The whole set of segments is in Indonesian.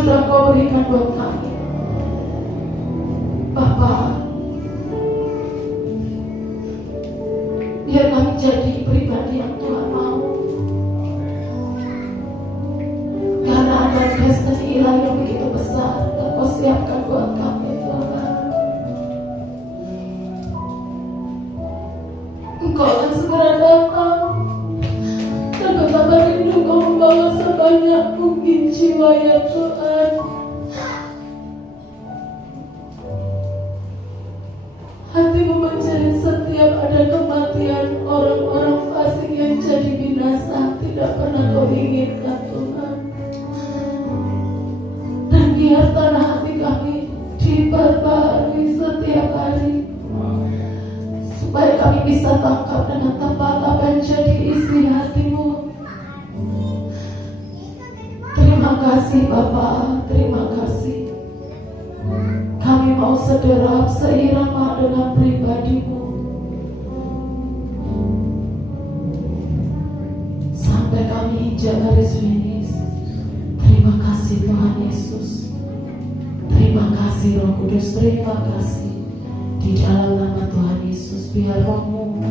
sudah Kau berikan buat kami. Bapa, biar kami jadi pribadi yang Tuhan mau. Karena ada destiny ilahi yang begitu besar yang Kau siapkan buat kami, Tuhan. Engkau akan segera datang, dan betapa rindu Kau membawa sebanyak mungkin jiwa, ya Tuhan. Hatimu menjadi setiap ada kematian orang-orang fasik yang jadi binasa, tidak pernah Kau inginkan, Tuhan. Dan biar tanah hati kami diperbaharui setiap hari, supaya kami bisa tangkap dengan tepat apa yang jadi isi hatimu. Terima kasih Bapa, terima kasih. Kami mau sederap seirama dengan pribadi-Mu, sampai kami injak garis finish. Terima kasih Tuhan Yesus. Terima kasih Roh Kudus, terima kasih. Di dalam nama Tuhan Yesus, biar Roh-Mu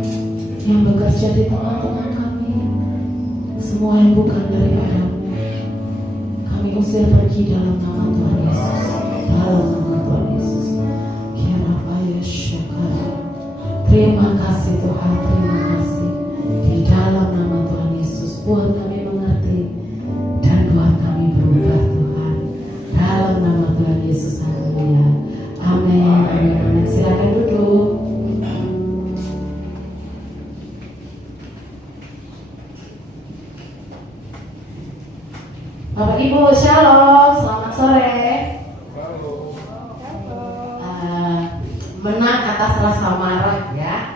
yang bekerja di tengah-tengah kami, semua yang bukan daripada-Mu, kami usir pergi dalam nama Tuhan Yesus. Dalam nama Tuhan Yesus. Terima kasih Tuhan, terima kasih. Di dalam nama Tuhan Yesus, buat kami mengerti dan buat kami berubah, Tuhan. Dalam nama Tuhan Yesus, haleluya. Amin, amin, amin. Silakan duduk. Bapak Ibu, shalom, selamat sore. Menang atas rasa marah, ya.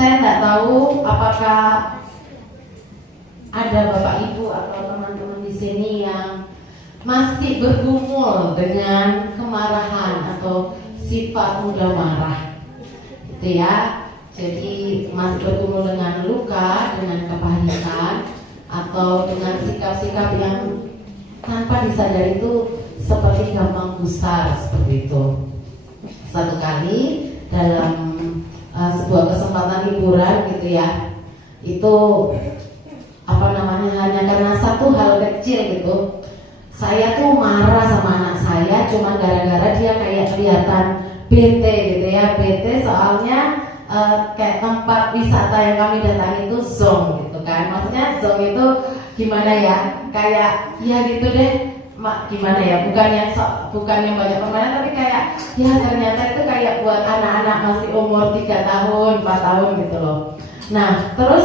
Saya tidak tahu apakah ada Bapak Ibu atau teman-teman di sini yang masih bergumul dengan kemarahan atau sifat mudah marah, gitu ya. Jadi masih bergumul dengan luka, dengan kepahitan, atau dengan sikap-sikap yang tanpa disadari itu seperti gampang gusar, seperti itu. Satu kali dalam sebuah kesempatan liburan, gitu ya, itu hanya karena satu hal kecil gitu, saya tuh marah sama anak saya cuma gara-gara dia kayak kelihatan bete, gitu ya. Bete soalnya kayak tempat wisata yang kami datangi itu zong, gitu kan. Maksudnya zong itu gimana ya, kayak ya gitu deh, gimana ya, bukan yang banyak permainan, tapi kayak ya ternyata itu kayak buat anak-anak masih umur 3 tahun, 4 tahun gitu loh. Nah terus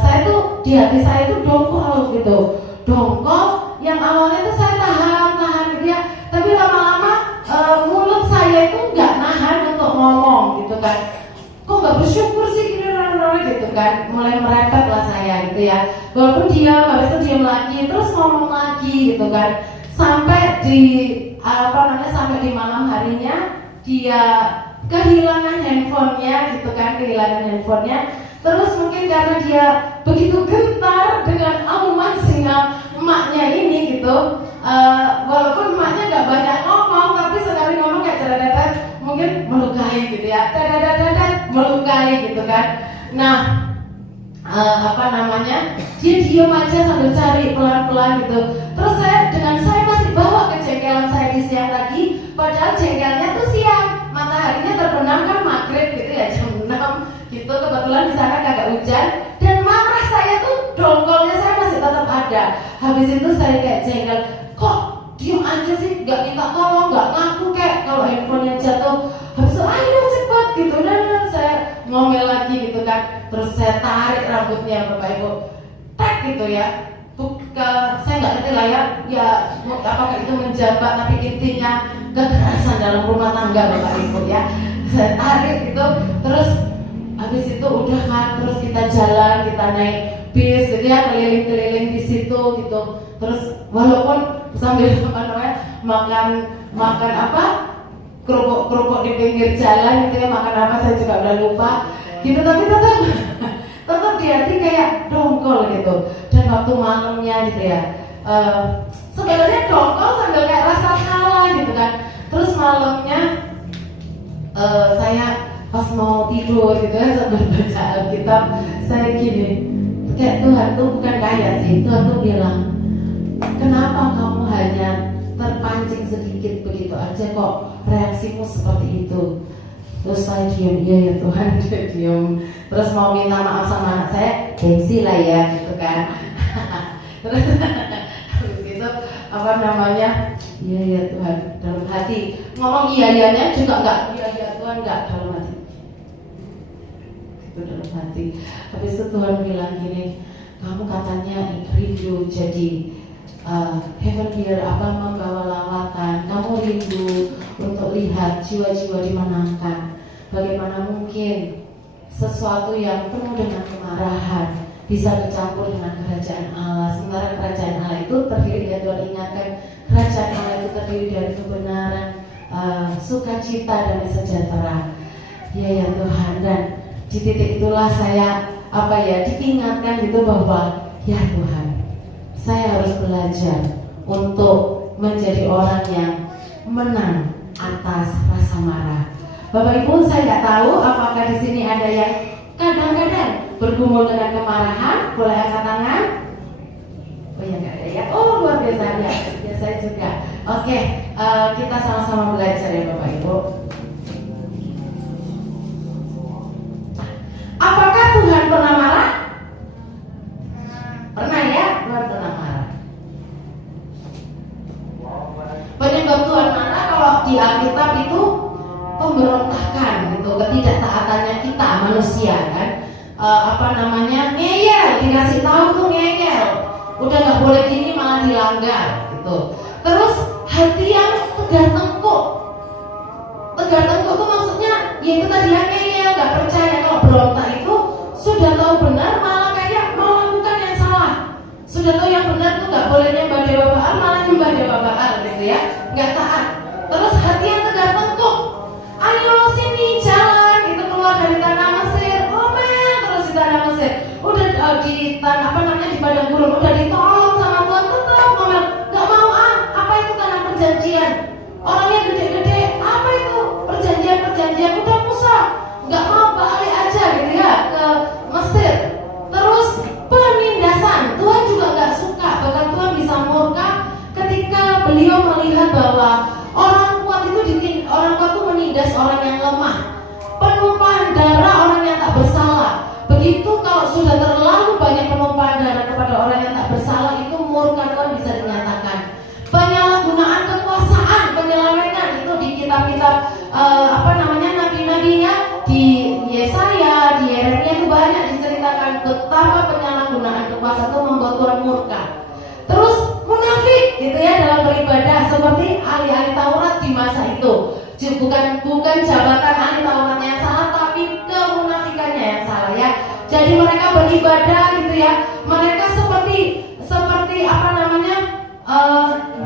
saya tuh di hati saya tuh dongkol gitu, dongkol yang awalnya tuh saya tahan gitu ya, tapi lama-lama mulut saya itu nggak nahan untuk ngomong, gitu kan. Kok nggak bersyukur sih gitu kan, mulai merepet lah saya, gitu ya. Walaupun diam, habis itu diam lagi, terus ngomong lagi, gitu kan. Sampai di sampai di malam harinya dia kehilangan handphonenya, gitu kan, kehilangan handphonenya. Terus mungkin karena dia begitu gentar dengan auman singa emaknya ini, gitu. Walaupun emaknya nggak banyak ngomong, tapi sekali ngomong kayak ceretet, mungkin melukai, gitu ya, melukai, gitu kan. Nah, dia diam aja sambil cari pelan-pelan gitu. Terus saya masih bawa kejengkelan saya di siang tadi, padahal jengkelnya tuh siang, mataharinya terbenam kan maghrib, gitu ya, jam 6 gitu. Kebetulan di sana kagak hujan, dan marah saya tuh, dongkolnya saya masih tetap ada. Habis itu saya kayak jengkel, kok diam aja sih, nggak minta tolong, nggak ngaku kayak kalau handphonenya jatuh. Habis itu ayo cepat gitu, dan saya ngomel lagi, gitu kan. Terus saya tarik rambutnya Bapak Ibu, gitu ya. Saya nggak ngerti lah ya apakah itu menjabat, tapi intinya kekerasan dalam rumah tangga Bapak Ibu ya. Saya tarik gitu, terus habis itu udah kan, terus kita jalan, kita naik bis, gitu ya, keliling-keliling di situ gitu. Terus walaupun sambil makan kerupuk di pinggir jalan, gitu ya, makan apa saya juga udah lupa gitu, tapi tetap di hati kayak dongkol dongkol gitu. Dan waktu malamnya gitu ya, sebenarnya dongkol sambil kayak rasa salah gitu kan. Terus malamnya saya pas mau tidur gitu ya sambil baca Alkitab, saya gini, kayak Tuhan tuh bukan kayak sih, Tuhan tuh bilang, kenapa kamu hanya terpancing sedikit begitu aja kok reaksimu seperti itu. Terus saya diam, iya ya Tuhan, dia diam. Terus mau minta maaf sama anak saya, gengsi lah ya gitu kan. Terus habis itu apa namanya, iya ya Tuhan, dalam hati ngomong iya-iyanya juga enggak, iya ya Tuhan enggak, dalam hati itu dalam hati. Habis itu Tuhan bilang gini, kamu katanya rindu jadi heaven here, apa membawa lawatan, kamu rindu untuk lihat jiwa-jiwa dimenangkan. Bagaimana mungkin sesuatu yang penuh dengan kemarahan bisa bercampur dengan kerajaan Allah, sementara kerajaan Allah itu terdiri dari, Tuhan ingatkan, kerajaan Allah itu terdiri dari kebenaran, sukacita dan sejahtera. Ya ya Tuhan, dan di titik itulah saya diingatkan gitu bahwa ya Tuhan, saya harus belajar untuk menjadi orang yang menang atas rasa marah. Bapak Ibu, saya nggak tahu apakah di sini ada yang kadang-kadang bergumul dengan kemarahan. Boleh angkat tangan? Oh ya nggak ada ya. Oh luar biasa ya saya juga. Oke, kita sama-sama belajar ya Bapak Ibu. Apakah Tuhan pernah marah? Pernah ya, Tuhan pernah marah. Penyebab Tuhan marah kalau di Alkitab itu pemberontakan gitu, ketidaktaatannya kita manusia kan, ngeyel, dikasih tahu tuh ngeyel, udah nggak boleh gini malah dilanggar gitu. Terus hati yang tegar tengkuk tuh maksudnya yaitu tadi yang ngeyel, nggak percaya kalau berontak itu sudah tahu benar malah kayak melakukan yang salah. Sudah tahu yang benar tuh nggak boleh nyembah dewa Baal, malah nyembah dewa Baal gitu ya, nggak taat. Terus hati yang tegar tengkuk, ayo sini jalan gitu, keluar dari tanah Mesir, ngomel terus di tanah Mesir, udah di tanah di padang gurun, udah ditolong sama Tuhan tetap ngomel, nggak mau apa itu tanah perjanjian, orangnya gede-gede, apa itu perjanjian, udah Musa nggak mau balik aja gitu ya ke Mesir. Terus penindasan, Tuhan juga nggak suka, bahkan Tuhan bisa murka ketika beliau melihat bahwa orang kuat itu menindas orang yang lemah, penumpahan darah orang yang tak bersalah. Begitu kalau sudah terlalu banyak penumpahan darah kepada orang yang tak bersalah, itu murka Tuhan bisa dinyatakan. Penyalahgunaan kekuasaan, penyelewengan itu di kitab-kitab nabi-nabinya, di Yesaya, di Yeremia itu banyak diceritakan betapa penyalahgunaan kekuasaan itu membuat Tuhan murka. Terus munafik gitu ya dalam beribadah, seperti ahli-ahli Taurat di masa itu. Bukan jabatan ahli Tauratnya yang salah, tapi kemunafikannya yang salah ya. Jadi mereka beribadah gitu ya, mereka seperti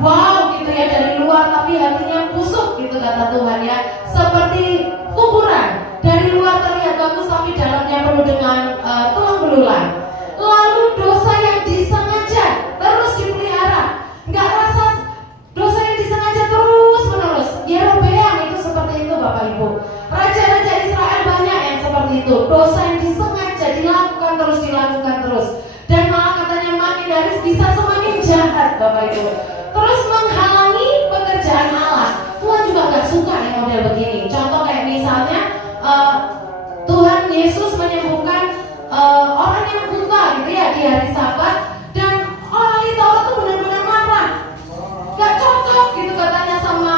wow gitu ya dari luar, tapi hatinya busuk gitu kata Tuhan ya, seperti kuburan, dari luar terlihat bagus tapi dalamnya penuh dengan tulang belulang. Lalu dosa yang disengaja terus dipelihara, nggak rasa dosa yang disengaja terus menerus. Yerobeam itu seperti itu Bapak Ibu. Raja-raja Israel banyak yang seperti itu, dosa yang disengaja dilakukan terus, dan malah katanya makin hari bisa semakin jahat Bapak Ibu. Terus menghalangi pekerjaan Allah. Tuhan juga nggak suka yang model begini. Contoh kayak misalnya Tuhan Yesus menyembuhkan orang yang buta gitu ya di hari Sabat, dan orang di Taurat tuh benar-benar marah, nggak cocok gitu katanya sama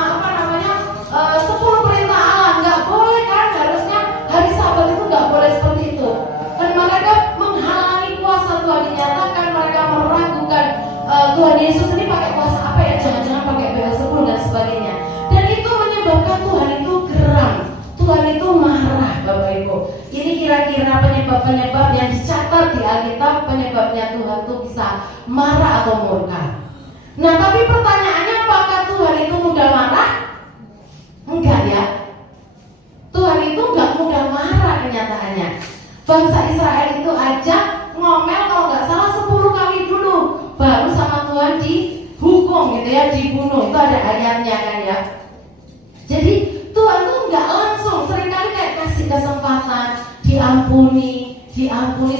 10 perintah Allah, nggak boleh kan, harusnya hari Sabat itu nggak boleh seperti itu. Dan mereka menghalangi kuasa Tuhan dinyatakan, mereka meragukan Tuhan Yesus ini pakai kuasa apa ya, jangan-jangan pakai Beelzebul dan sebagainya. Dan itu menyebabkan Tuhan itu geram, Tuhan itu marah Bapak Ibu. Ini kira-kira penyebab-penyebab yang dicatat di Alkitab, penyebabnya Tuhan itu bisa marah atau murka. Nah tapi pertanyaannya, apakah Tuhan itu mudah marah? Enggak ya. Tuhan itu enggak mudah marah kenyataannya. Bangsa Israel itu aja ngomel kalau nggak Tuhan dihukum gitu ya, dibunuh. Itu ada ayatnya kan ya. Jadi Tuhan tuh nggak langsung, seringkali kayak kasih kesempatan, diampuni,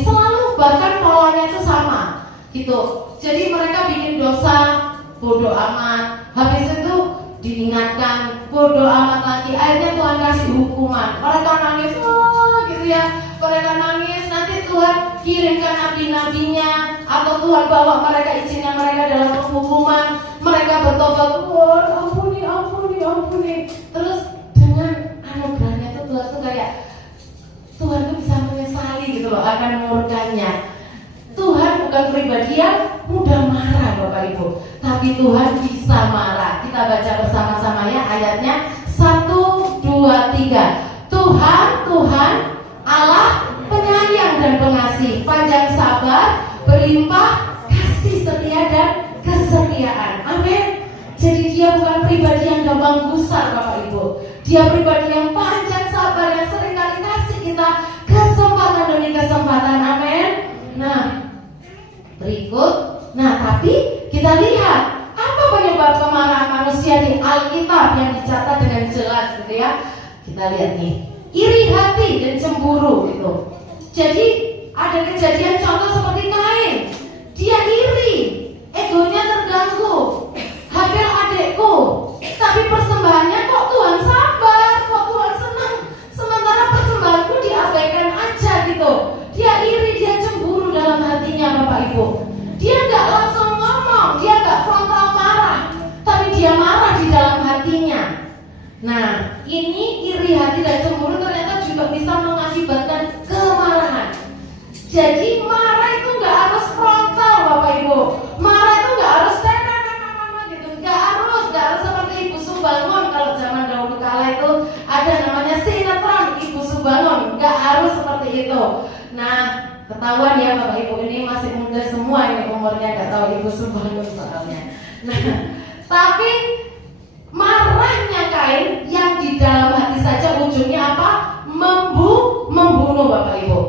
selalu bahkan polanya itu sama gitu. Jadi mereka bikin dosa, bodoh amat, habis itu diingatkan, bodoh amat lagi, akhirnya Tuhan kasih hukuman. Mereka nangis, gitu ya, mereka nangis. Nanti Tuhan kirimkan nabi-nabinya, atau Tuhan bawa mereka, izinkan mereka dalam penghukuman. Mereka bertobat, ampuni. Terus dengan anugerahnya itu Tuhan tuh kayak Tuhan tuh bisa menyesali gitu loh akan murkanya. Tuhan bukan pribadi yang mudah marah Bapak Ibu, tapi Tuhan bisa marah. Kita baca bersama-sama ya ayatnya 1, 2, 3. Tuhan Allah penyayang dan pengasih, panjang sabar, berlimpah kasih setia dan kesetiaan. Amin. Jadi dia bukan pribadi yang gampang gusar Bapak Ibu. Dia pribadi yang panjang sabar, yang seringkali kasih kita kesempatan demi kesempatan. Amin. Nah, berikut. Nah, tapi kita lihat apa penyebab kemarahan manusia di Alkitab yang dicatat dengan jelas gitu ya. Kita lihat nih, iri hati dan cemburu gitu. Jadi ada kejadian contoh seperti Kain. Dia iri, egonya terganggu. Habil adekku, tapi persembahannya kok Tuhan sabar, kok Tuhan senang, sementara persembahanku diabaikan aja gitu. Dia iri, dia cemburu dalam hatinya Bapak Ibu. Dia nggak langsung ngomong, dia nggak frontal marah, tapi dia marah di dalam hatinya. Nah, ini iri hati dan cemburu ternyata juga bisa mengakibatkan kemarahan. Jadi marah itu nggak harus frontal Bapak Ibu. Marah itu nggak harus gitu, nggak harus seperti Ibu Subangun. Kalau zaman dahulu kala itu ada namanya sinetron Ibu Subangun, nggak harus seperti itu. Nah, ketahuan ya Bapak Ibu ini masih muda semua, ini umurnya nggak tahu Ibu Subangun soalnya. Nah, tapi marahnya Kain yang di dalam hati saja ujungnya apa? Membunuh Bapak Ibu.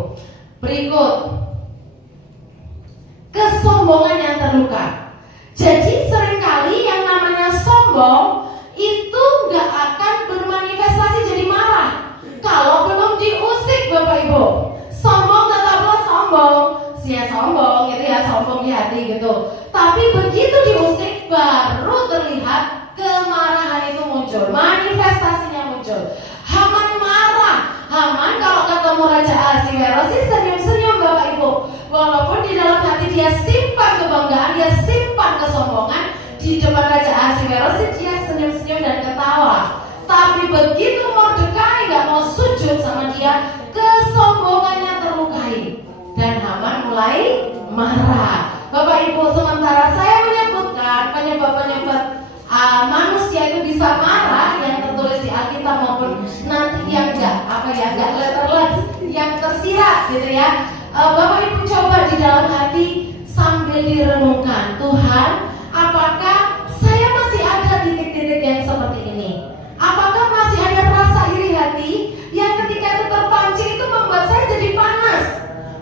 Berikut, kesombongan yang terluka. Jadi seringkali yang namanya sombong itu nggak akan bermanifestasi jadi marah kalau belum diusik Bapak Ibu. Sombong tetaplah sombong, sombong gitu ya, sombong di hati gitu. Tapi begitu diusik baru terlihat kemarahan itu muncul, manifestasinya muncul. Haman marah. Haman kalau ketemu Raja Ahasiweros sih senyum-senyum Bapak Ibu. Walaupun di dalam hati dia simpan kebanggaan, dia simpan kesombongan, di depan Raja Ahasiweros sih dia senyum-senyum dan ketawa. Tapi begitu Mordekai nggak mau sujud sama dia, kesombongannya terlukai dan Haman mulai marah. Bapak Ibu, sementara saya menyebutkan penyebab-penyebab manusia itu bisa marah yang tertulis di Alkitab maupun nanti yang enggak letterless, yang tersirat gitu ya. Bapak Ibu coba di dalam hati sambil direnungkan, Tuhan, apakah saya masih ada titik-titik yang seperti ini? Apakah masih ada rasa iri hati yang ketika itu terpancing itu membuat saya jadi panas?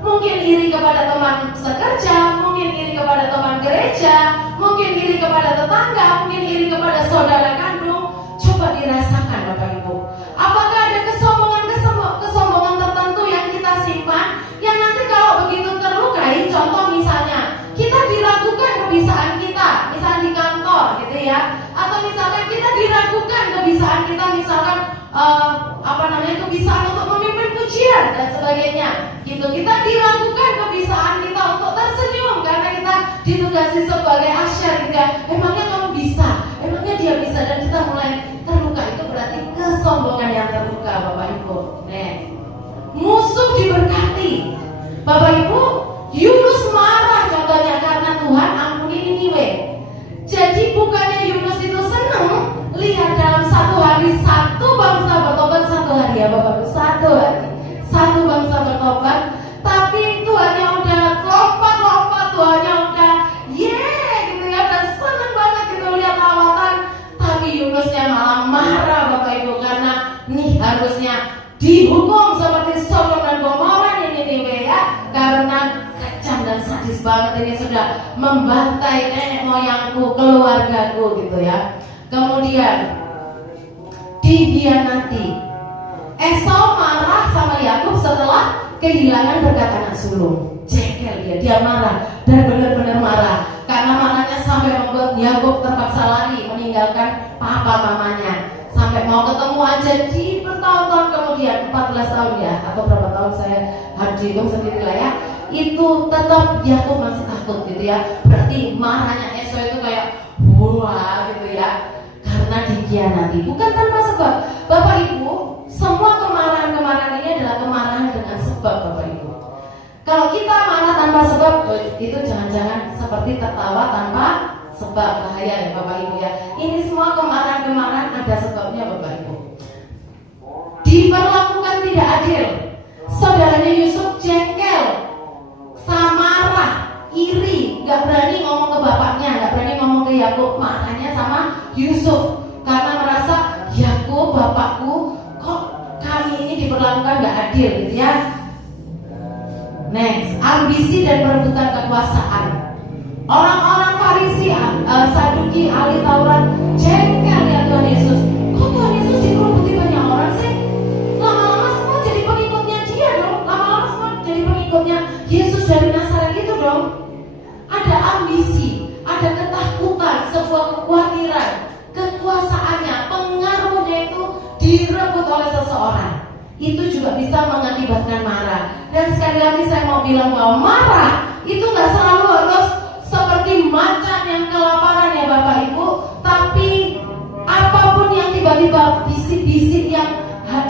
Mungkin iri kepada teman sekerja, mungkin iri kepada teman gereja, mungkin iri kepada tetangga, mungkin iri kepada saudara kandung. Coba dirasakan Bapak Ibu. Apakah ada kesombongan tertentu yang kita simpan, yang nanti kalau begitu terlukai, contoh misalnya kita diragukan kebisaan kita, misalnya di kantor gitu ya, atau misalkan kita diragukan kebisaan kita, misalkan kebisaan untuk memimpin pujian dan sebagainya gitu. Kita diragukan kebisaan kita untuk tersenyum karena kita ditugasi sebagai asyar gitu ya. Emangnya kamu bisa? Emangnya dia bisa? Dan kita mulai terluka. Itu berarti kesombongan yang terluka Bapak Ibu. Musuh diberkati Bapak Ibu. Yunus marah contohnya karena Tuhan ampuni Niniwe. Jadi bukannya Yunus itu senang lihat dalam satu hari satu bangsa bertobat, satu hari ya Bapak Ibu, satu hari satu bangsa bertobat, tapi Tuhannya udah lompat, Tuhannya udah gitu ya, dan seneng banget gitu lihat lawatan. Tapi Yunusnya malah marah Bapak Ibu, karena nih harusnya dihukum seperti Sodom dan Gomora nih banget, ini sudah membantai nenek moyangku, keluargaku gitu ya. Kemudian dikhianati. Esau marah sama Yakub setelah kehilangan berkat anak sulung. Jengkel dia marah dan benar-benar marah. Karena marahnya sampai membuat Yakub terpaksa lari meninggalkan papa mamanya. Sampai mau ketemu aja di bertahun-tahun kemudian, 14 tahun ya, atau berapa tahun saya harus dihitung sendiri lah ya. Itu tetap Yakub masih takut gitu ya. Berarti marahnya Esau itu kayak wah gitu ya. Karena dikhianati, bukan tanpa sebab. Bapak Ibu, semua kemarahan-kemarahan ini adalah kemarahan dengan sebab, Bapak Ibu. Kalau kita marah tanpa sebab, itu jangan-jangan seperti tertawa tanpa sebab, bahaya ya Bapak Ibu ya. Ini semua kemarahan-kemarahan ada sebabnya Bapak Ibu. Diperlakukan tidak adil. Saudaranya Yusuf jengkel, marah, iri, nggak berani ngomong ke bapaknya, nggak berani ngomong ke Yakub, marahnya sama Yusuf karena merasa Yakub bapakku kok kami ini diperlakukan nggak adil gitu ya. Next, ambisi dan perebutan kekuasaan. Orang-orang Farisi, Saduki, ahli Taurat jengkel ya Tuhan Yesus. Kok Tuhan Yesus dikerubuti banyak orang sih? Lama-lama semua jadi pengikutnya dia dong. Lama-lama semua jadi pengikutnya Yesus dari Nazaret gitu dong. Ada ambisi, ada ketakutan, sebuah kekhawatiran, kekuasaannya, pengaruhnya itu direbut oleh seseorang. Itu juga bisa mengakibatkan marah. Dan sekali lagi saya mau bilang bahwa marah itu nggak selalu harus seperti macan yang kelaparan ya Bapak Ibu. Tapi apapun yang tiba-tiba bisik-bisik yang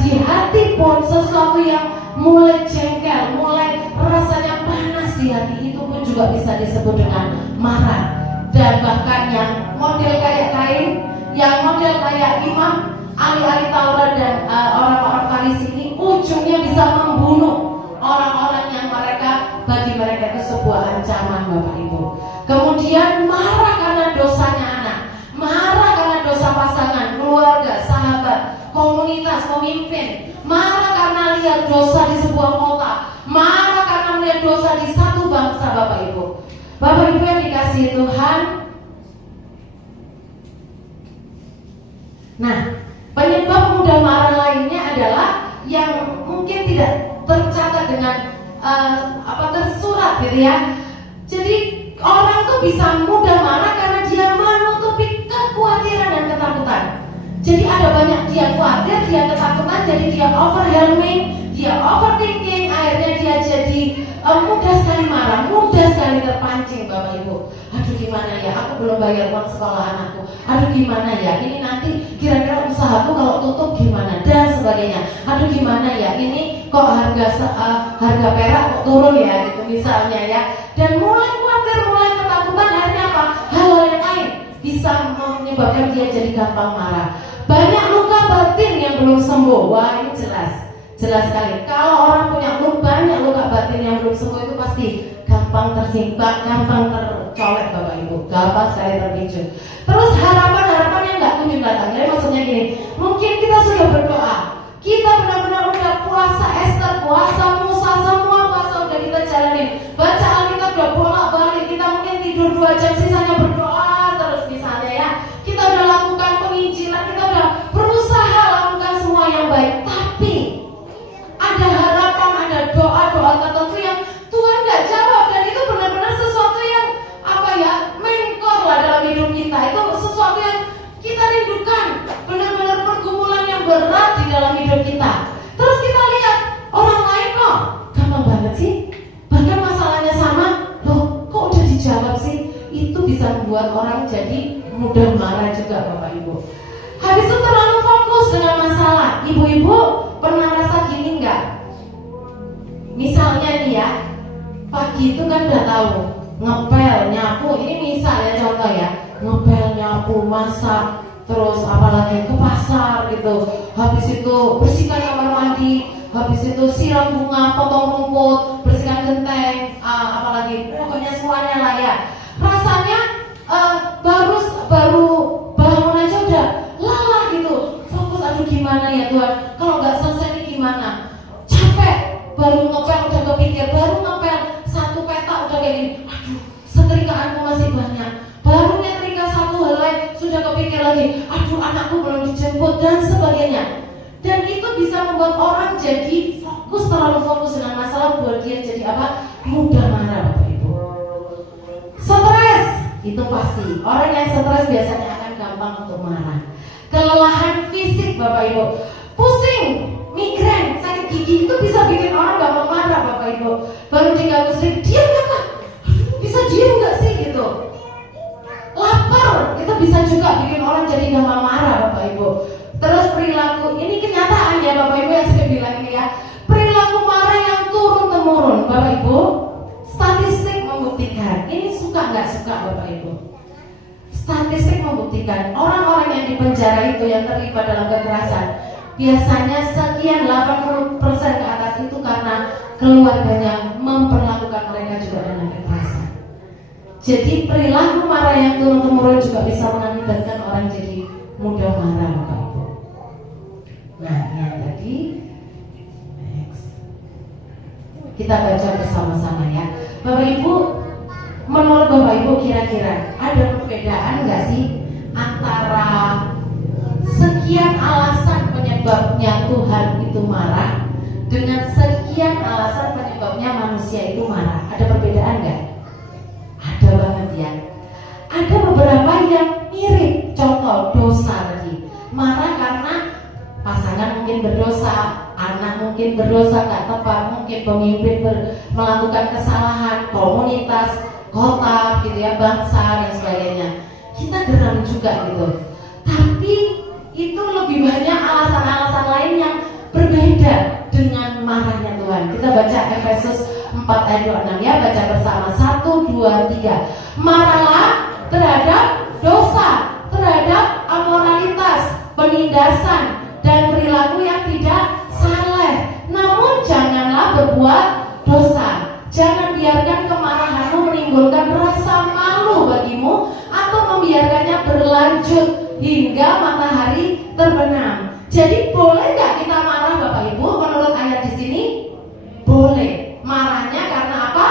di hati pun, sesuatu yang mulai jengkel, mulai rasanya panas di hati, itu pun juga bisa disebut dengan marah. Dan bahkan yang model kayak Kain, yang model kayak imam, ahli-ahli Taurat dan orang-orang Farisi ini ujungnya bisa membunuh orang-orang yang bagi mereka itu sebuah ancaman Bapak Ibu. Kemudian marah karena dosanya anak, marah karena dosa pasangan, keluarga, sahabat, komunitas, pemimpin, marah karena lihat dosa di sebuah kota, marah karena melihat dosa di satu bangsa Bapak Ibu. Bapak Ibu yang dikasihi Tuhan. Nah, penyebab mudah marah lainnya adalah yang mungkin tidak tercatat dengan tersurat gitu ya. Jadi orang tuh bisa mudah marah karena dia menutupi kekhawatiran dan ketakutan. Jadi ada banyak dia khawatir, dia ketakutan, jadi dia overwhelming, dia overthinking, akhirnya dia jadi mudah sekali marah, mudah sekali terpancing Bapak Ibu. Aduh gimana ya, aku belum bayar uang sekolah anakku. Aduh gimana ya, ini nanti kira-kira usahaku kalau tutup gimana, dan sebagainya. Aduh gimana ya, ini kok harga perak kok turun ya, gitu misalnya ya. Dan mulai khawatir, mulai ketakutan, akhirnya apa? Hal-hal yang lain bisa menyebabkan dia jadi gampang marah. Banyak luka batin yang belum sembuh. Wah ini jelas sekali. Kalau orang punya banyak luka batin yang belum sembuh, itu pasti gampang tersinggung, gampang tercolek Bapak Ibu, gampang sekali terpicu. Terus harapan yang nggak kunjung datang. Jadi maksudnya gini, mungkin kita sudah berdoa, kita benar-benar udah puasa Esther, puasa Musa, semua puasa udah kita jalanin, baca Alkitab udah bolak-balik, kita mungkin tidur 2 jam sisanya berdoa terus misalnya ya. Kita udah lakukan penginjilan, kita udah berusaha lakukan semua yang baik, tapi ada harapan, ada doa-doa tertentu yang Tuhan gak jawab, dan itu benar-benar sesuatu yang menkor lah dalam hidup kita. Itu sesuatu yang kita rindukan, benar-benar pergumulan yang berat di dalam hidup kita. Terus kita lihat orang lain kok gampang banget sih, bahkan masalahnya sama, loh kok udah dijawab sih. Itu bisa membuat orang jadi mudah marah juga Bapak Ibu. Habis itu terlalu fokus dengan masalah. Ibu-ibu pernah rasa gini nggak? Misalnya nih ya, pagi itu kan udah tahu ngepel, nyapu, ini misalnya contoh ya, ngepel, nyapu, masak, terus apalagi ke pasar gitu. Habis itu bersihkan kamar mandi, habis itu siram bunga, potong rumput, bersihkan genteng, apalagi pokoknya semuanya lah ya. Rasanya baru bangun aja udah lelah gitu, fokus, aduh gimana ya Tuhan, kalau nggak selesai ini gimana, capek, baru ngepel udah kepikir, baru ngepel satu peta udah kayak gini, aduh setrikaanku masih banyak, baru nyetrika satu helai sudah kepikir lagi, aduh anakku belum dijemput dan sebagainya. Dan itu bisa membuat orang jadi terlalu fokus dengan masalah, buat dia jadi apa? Mudah marah Bapak Ibu. Stres itu pasti, orang yang stres biasanya akan gampang untuk marah. Kelelahan fisik Bapak Ibu, pusing, migrain, sakit gigi itu bisa bikin orang gampang marah Bapak Ibu. Baru diganggu sering, diam gak Kak? Bisa diam gak sih gitu. Lapar itu bisa juga bikin orang jadi gampang marah Bapak Ibu. Terus perilaku, ini kenyataan ya Bapak Ibu yang saya bilang ini ya. Perilaku marah yang turun temurun Bapak Ibu, statistik membuktikan, ini suka nggak suka Bapak Ibu, statistik membuktikan orang-orang yang di penjara itu yang terlibat dalam kekerasan, biasanya sekian 80% ke atas itu karena keluarganya memperlakukan mereka juga dengan kekerasan. Jadi perilaku marah yang turun temurun juga bisa mengakibatkan orang jadi mudah marah Bapak Ibu. Nah yang tadi kita baca bersama-sama ya Bapak Ibu. Menurut Bapak Ibu kira-kira ada perbedaan nggak sih antara sekian alasan penyebabnya Tuhan itu marah dengan sekian alasan penyebabnya manusia itu marah? Ada perbedaan nggak? Ada banget ya. Ada beberapa yang mirip. Contoh dosa tadi, marah karena pasangan mungkin berdosa, anak mungkin berdosa nggak tepat, mungkin pemimpin melakukan kesalahan, komunitas, kota gitu ya, bangsa dan sebagainya. Kita geram juga gitu. Tapi itu lebih banyak alasan-alasan lain yang berbeda dengan marahnya Tuhan. Kita baca Efesus 4 ayat 26 ya, baca bersama 1, 2, 3. Marahlah terhadap dosa, terhadap amoralitas, penindasan dan perilaku yang tidak saleh. Namun janganlah berbuat dosa. Jangan biarkan kemarahanmu menimbulkan rasa malu bagimu atau membiarkannya berlanjut hingga matahari terbenam. Jadi boleh nggak kita marah Bapak Ibu? Menurut ayat di sini boleh. Marahnya karena apa?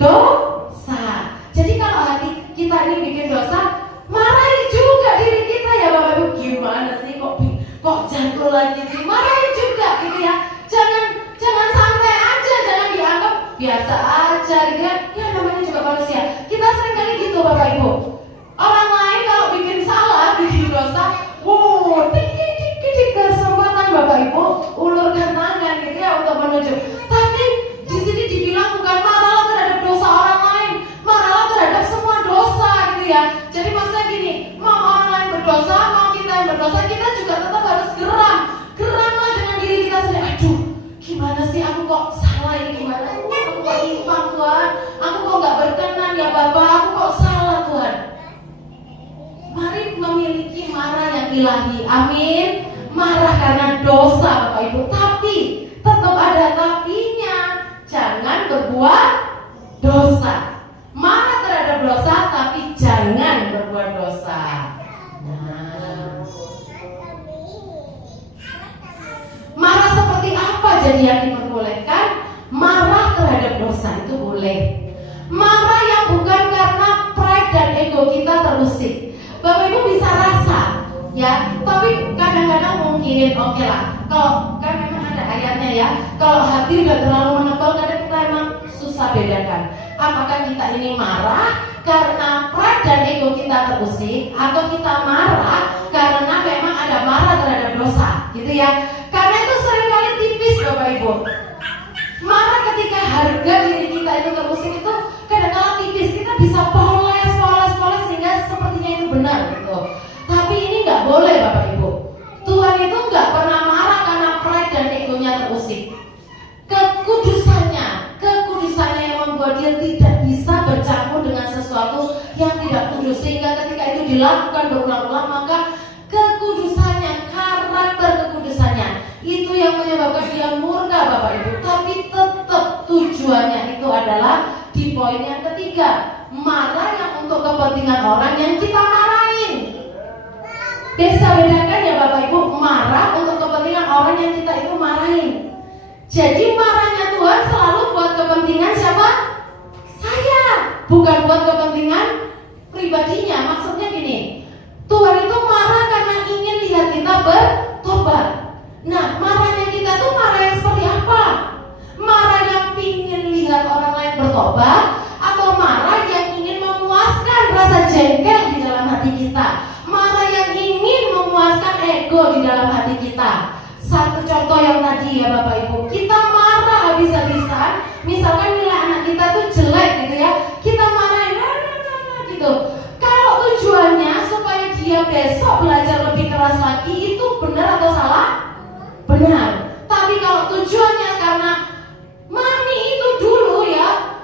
Dosa. Jadi kalau hati kita ini bikin dosa, marahin juga diri kita ya Bapak Ibu. Gimana sih kok jatuh lagi sih? Marahin juga gitu ya. Jangan santai aja, jangan dianggap biasa aja gitu kan. Ya namanya juga manusia. Kita sering kali gitu Bapak Ibu. Orang lain kalau bikin salah, bikin dosa, wow, dikit kesempatan Bapak Ibu ulurkan tangan gitu ya untuk menuju. Tapi di sini dibilang bukan marahlah terhadap dosa orang lain, marahlah terhadap semua dosa gitu ya. Jadi maksudnya gini, mau orang lain berdosa, mau kita yang berdosa, kita juga tetap harus geramlah dengan diri kita sendiri. Aduh, gimana sih aku kok salah ini, gimana? Aku kok timpang Tuhan, aku kok nggak berkenan ya Bapak, aku kok salah Tuhan. Mari memiliki marah yang ilahi, amin. Marah karena dosa Bapak Ibu, tapi tetap ada tapinya. Jangan berbuat dosa. Marah terhadap dosa, tapi jangan berbuat dosa. Nah, marah seperti apa jadi yang diperbolehkan? Marah terhadap dosa itu boleh. Marah yang bukan karena pride dan ego kita terusik. Bapak Ibu bisa rasa ya, tapi kadang-kadang mungkin oke lah. Kalau kan memang ada ayatnya ya, kalau hati udah terlalu menebal, kadang kita emang susah bedakan. Apakah kita ini marah karena pride dan ego kita terusik, atau kita marah karena memang ada marah terhadap dosa, gitu ya. Karena itu seringkali tipis Bapak Ibu. Marah ketika harga diri kita itu terusik itu kadang-kadang tipis. Kita bisa poles sehingga sepertinya itu benar gitu. Tapi ini nggak boleh Bapak Ibu. Tuhan itu nggak pernah marah karena pride dan egonya terusik. Kekudusannya yang membuat dia tidak bisa bercampur dengan sesuatu yang tidak kudus, sehingga ketika itu dilakukan berulang-ulang, maka kekudusannya, karakter kekudusannya itu yang menyebabkan dia murka Bapak Ibu. Tapi tetap tujuannya itu adalah di poin yang ketiga, marah yang untuk kepentingan orang yang kita marahin. Bisa bedakan ya Bapak Ibu, marah untuk kepentingan orang yang kita itu marahin. Jadi marahnya Tuhan selalu buat kepentingan siapa? melihat orang lain bertobat, atau marah yang ingin memuaskan rasa jengkel di dalam hati kita, marah yang ingin memuaskan ego di dalam hati kita. Satu contoh yang tadi ya Bapak Ibu, kita marah habis-habisan, misalkan nilai anak kita tuh jelek gitu ya, kita marahin gitu. Kalau tujuannya supaya dia besok belajar lebih keras lagi, itu benar atau salah? Benar. Tapi kalau tujuannya karena mami itu dulu ya,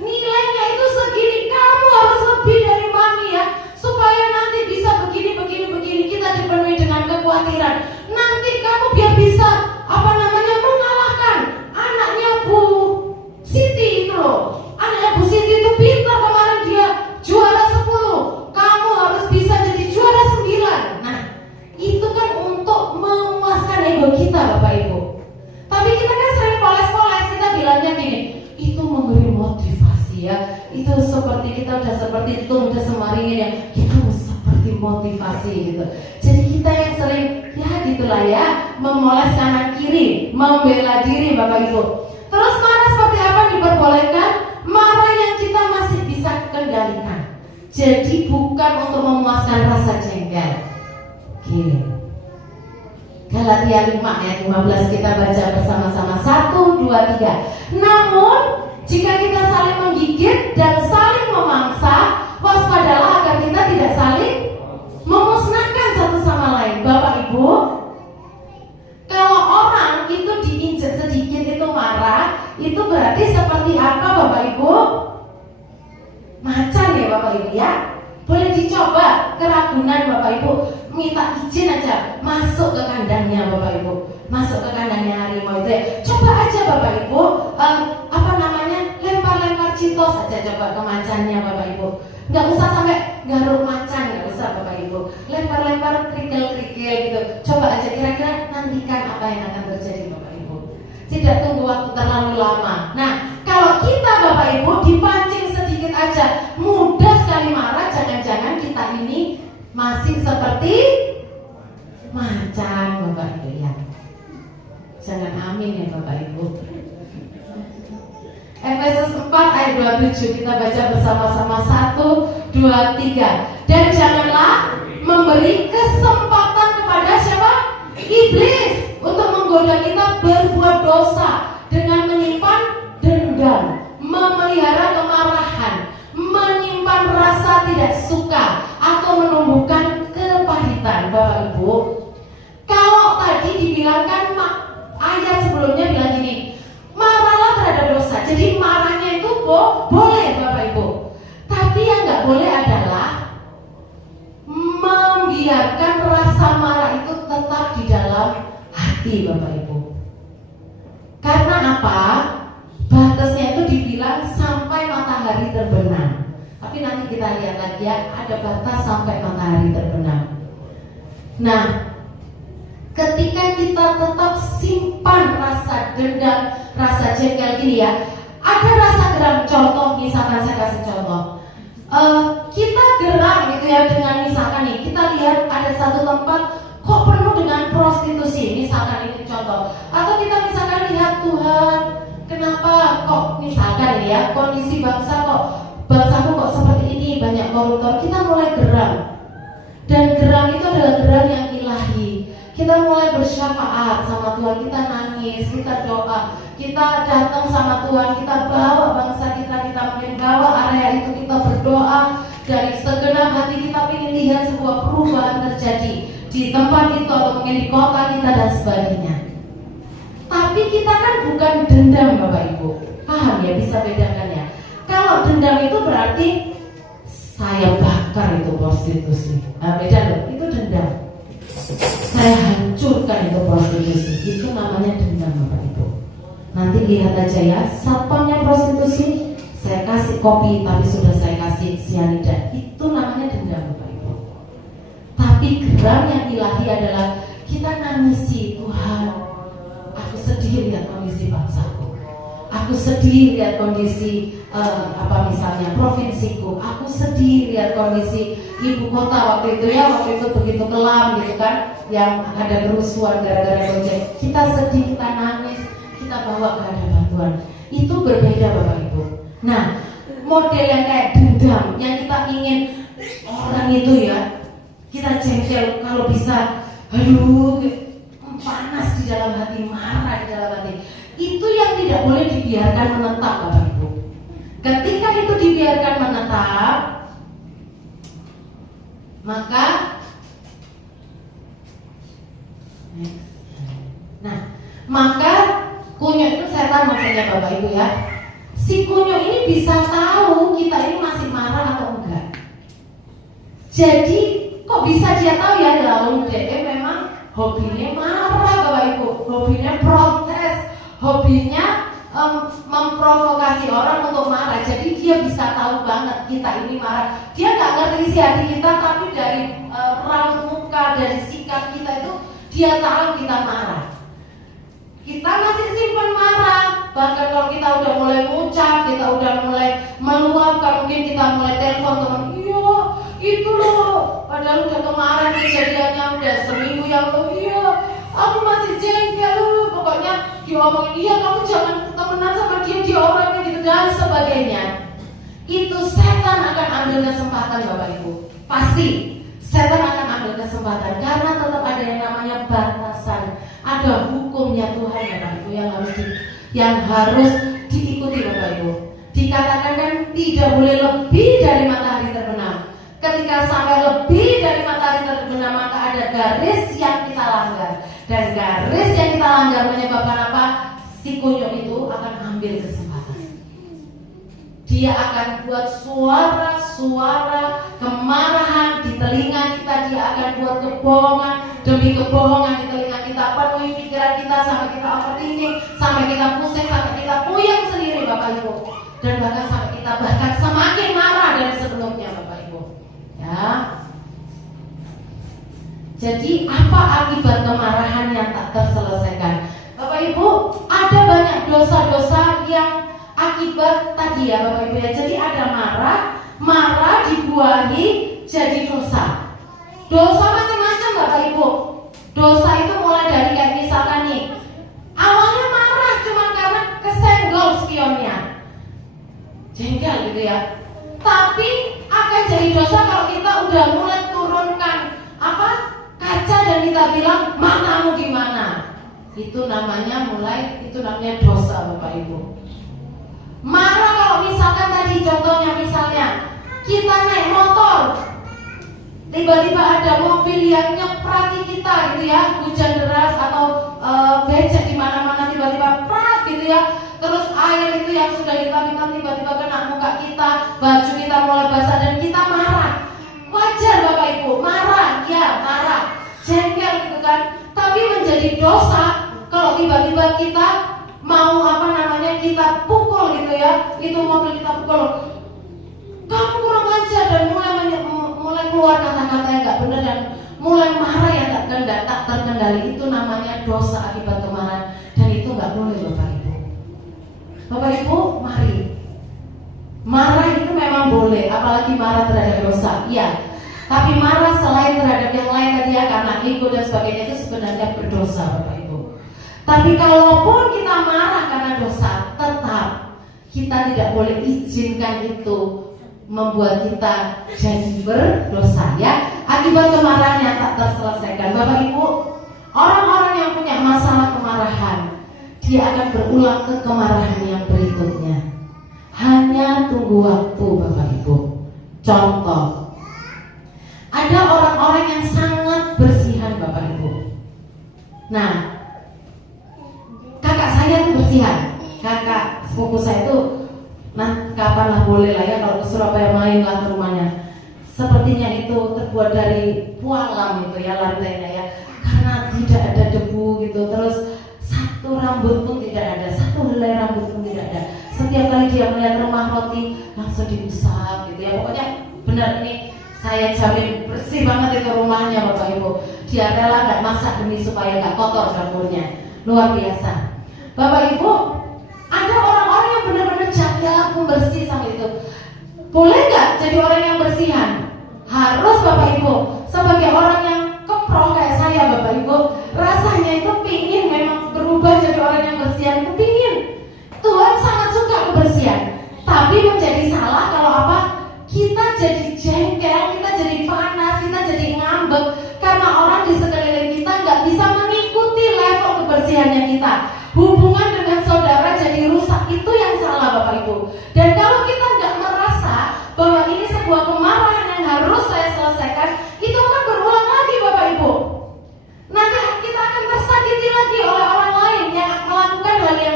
nilainya itu segini, kamu harus lebih dari mami ya, supaya nanti bisa begini, kita dipenuhi dengan kekhawatiran. Nanti kamu biar bisa mengalahkan anaknya Bu Siti itu loh. Anaknya Bu Siti itu pintar, kemarin dia juara 10, kamu harus bisa jadi juara 9. Nah, itu kan untuk memuaskan ego kita Bapak Ibu. Tapi kita kan sering poles-poles, kita bilangnya gini, itu memberi motivasi ya. Itu seperti kita udah seperti itu, udah semaringin ya, kita seperti motivasi gitu. Jadi kita yang sering ya gitulah ya, memoles kanan kiri, membela diri Bapak Ibu. Terus marah seperti apa diperbolehkan? Marah yang kita masih bisa kendalikan. Jadi bukan untuk memuaskan rasa jengkel. Oke. Galatia 5 ayat 15 kita baca bersama-sama. 1, 2, 3. Namun jika kita saling menggigit dan saling memangsa, waspadalah agar kita tidak saling memusnahkan satu sama lain. Bapak Ibu, kalau orang itu diinjek sedikit itu marah, itu berarti seperti apa Bapak Ibu? Macan ya Bapak Ibu ya. Boleh dicoba keragunan Bapak Ibu, minta izin aja masuk ke kandangnya Bapak Ibu, masuk ke kandangnya harimau itu ya. Coba aja Bapak Ibu, lempar-lempar citos aja coba ke macannya Bapak Ibu. Nggak usah sampai garuk macan, nggak usah Bapak Ibu. Lempar-lempar kerikil-kerikil gitu. Coba aja kira-kira nantikan apa yang akan terjadi Bapak Ibu. Tidak tunggu waktu terlalu lama. Nah, kalau kita Bapak Ibu dipancing sedikit aja, mudah sekali marah. Jangan-jangan kita ini masih seperti macan Bapak Ibu ya. Jangan amin ya Bapak Ibu. Efesus 4 ayat 27 kita baca bersama-sama. 1, 2, 3. Dan janganlah memberi kesempatan kepada siapa? Iblis untuk menggoda kita berbuat dosa dengan menyimpan dendam, memelihara kemarahan, menyimpan rasa tidak suka, atau menumbuhkan kepahitan. Bapak Ibu, kalau tadi dibilangkan ayat sebelumnya bilang gini, marahlah terhadap dosa. Jadi marahnya itu boleh Bapak Ibu. Tapi yang nggak boleh adalah membiarkan rasa marah itu tetap di dalam hati Bapak Ibu. Karena apa? Batasnya itu dibilang sampai matahari terbenam. Tapi nanti kita lihat lagi ya, ada batas sampai matahari terbenam. Nah, ketika kita tetap simpan rasa dendam, rasa jengkel gini ya, ada rasa geram. Contoh, misalkan saya kasih contoh, kita geram gitu ya dengan misalkan nih, kita lihat ada satu tempat kok penuh dengan prostitusi, misalkan ini contoh. Atau kita misalkan lihat, Tuhan, kenapa kok misalkan ini ya, kondisi bangsaku kok seperti ini, banyak koruptor. Kita mulai geram. Dan geram itu adalah geram yang ilahi. Kita mulai bersyafaat sama Tuhan, kita nangis, kita doa, kita datang sama Tuhan, kita bawa bangsa kita mungkin bawa area itu, kita berdoa dari segenap hati, kita ingin lihat sebuah perubahan terjadi di tempat itu atau mungkin di kota kita dan sebagainya. Tapi kita kan bukan dendam Bapak Ibu, paham ya, bisa bedakan ya. Kalau dendam itu berarti saya bakar itu prostitusi, nah, beda loh, itu dendam. Saya hancurkan itu prostitusi, itu namanya dendam Bapak Ibu. Nanti lihat aja ya, satpamnya prostitusi, saya kasih kopi tapi sudah saya kasih sianida, itu namanya dendam Bapak Ibu. Tapi geram yang ilahi adalah kita nangisi, Tuhan, aku sedih lihat kondisi bangsaku, aku sedih lihat kondisi misalnya provinsiku, aku sedih lihat kondisi ibu kota waktu itu begitu kelam gitu kan, yang ada kerusuhan gara-gara Gojek. Kita sedih, kita nangis, kita bawa ke hadapan Tuhan. itu berbeda Bapak Ibu. Nah, model yang kayak dendam, yang kita ingin orang itu ya, kita jengkel kalau bisa, aduh panas di dalam hati, marah di dalam hati, itu yang tidak boleh dibiarkan menetap Bapak Ibu. Ketika itu dibiarkan menetap, maka kunyuk itu setan maksudnya Bapak Ibu ya. Si kunyuk ini bisa tahu kita ini masih marah atau enggak. Jadi kok bisa dia tahu ya, lalu dia memang hobinya marah Bapak Ibu, hobinya protes, hobinya memprovokasi orang untuk marah. Jadi dia bisa tahu banget kita ini marah. Dia nggak ngerti isi hati kita, tapi dari raut muka, dari sikap kita itu dia tahu kita marah. Kita masih simpan marah. Bahkan kalau kita udah mulai ngucap, kita udah mulai meluapkan, mungkin kita mulai telepon teman, iya itu loh, padahal udah kemarin kejadiannya udah seminggu yang lalu, iya aku masih jengkel loh, pokoknya diomongin, iya kamu jangan temenan sama dia orangnya gitu dan sebagainya. Itu setan akan ambil kesempatan Bapak Ibu. Pasti setan akan ambil kesempatan, karena tetap ada yang namanya batasan, ada hukumnya Tuhan Bapak Ibu yang harus diikuti Bapak Ibu. Dikatakan kan tidak boleh lebih dari matahari terbenam. Ketika sampai lebih dari matahari terbenam, maka ada garis yang kita langgar, dan garis yang kita langgar menyebabkan apa? Si kunyuk itu akan ambil kesempatan. Dia akan buat suara-suara kemarahan di telinga kita. Dia akan buat kebohongan demi kebohongan di telinga kita, penuhi pikiran kita sampai kita overthinking, sampai kita pusing, sampai kita puyeng sendiri Bapak Ibu, dan bahkan sampai kita bahkan semakin marah dari sebelumnya Bapak Ibu ya. Jadi apa akibat kemarahan yang tak terselesaikan Bapak Ibu? Ada banyak dosa-dosa yang akibat tadi ya Bapak Ibu ya. Jadi ada marah dibuahi jadi dosa. Dosa macam-macam Bapak Ibu. Dosa itu mulai dari kayak misalkan nih, awalnya marah cuma karena kesenggol spionnya, jengkel gitu ya. Tapi akan jadi dosa kalau kita udah mulai turunkan kaca dan kita bilang matamu di mana. Itu namanya dosa Bapak Ibu. Marah kalau misalkan tadi contohnya, misalnya kita naik motor, tiba-tiba ada mobil yang nyeprati kita gitu ya, hujan deras atau becek di mana-mana tiba-tiba prat gitu ya. Terus air itu yang sudah hitam-hitam tiba-tiba kena muka kita, baju kita mulai basah dan kita marah. Wajar Bapak Ibu, marah, ya marah, jengkel gitu kan. Tapi menjadi dosa kalau tiba-tiba kita mau kita pukul gitu ya, itu mobil kita pukul, kamu kurang ajar, dan mulai keluar kata-kata yang nggak benar dan mulai marah yang tak terkendali. Itu namanya dosa akibat kemarahan, dan itu nggak boleh Bapak Ibu. Bapak Ibu, mari marah itu memang boleh, apalagi marah terhadap dosa, iya. Tapi marah selain terhadap yang lain tadi ya, karena ego dan sebagainya, itu sebenarnya berdosa Bapak Ibu. Tapi kalaupun kita marah karena dosa, tetap kita tidak boleh izinkan itu membuat kita jadi berdosa ya, akibat kemarahan yang tak terselesaikan. Bapak Ibu, orang-orang yang punya masalah kemarahan, dia akan berulang ke kemarahan yang berikutnya. Hanya tunggu waktu Bapak Ibu. Contoh, ada orang-orang yang sangat bersihan Bapak Ibu. Nah, kakak saya tuh bersihan, kakak sepupu saya tuh, nah kapanlah boleh lah ya kalau ke Surabaya main lah ke rumahnya. Sepertinya itu terbuat dari pualam itu ya lantainya ya, karena tidak ada debu gitu. Terus satu rambut pun tidak ada, satu helai rambut pun tidak ada. Setiap kali dia melihat rumah roti langsung diusap gitu ya. Pokoknya benar ini saya jamin bersih banget itu rumahnya Bapak Ibu. Dia rela nggak masak demi supaya nggak kotor dapurnya. Luar biasa. Bapak Ibu, ada orang-orang yang benar-benar jaga pembersih sampai itu. Boleh nggak jadi orang yang bersihan? Harus Bapak Ibu. Sebagai orang yang keproh kayak saya Bapak Ibu, rasanya itu pingin memang berubah jadi orang yang bersihan, itu pingin. Tuhan sangat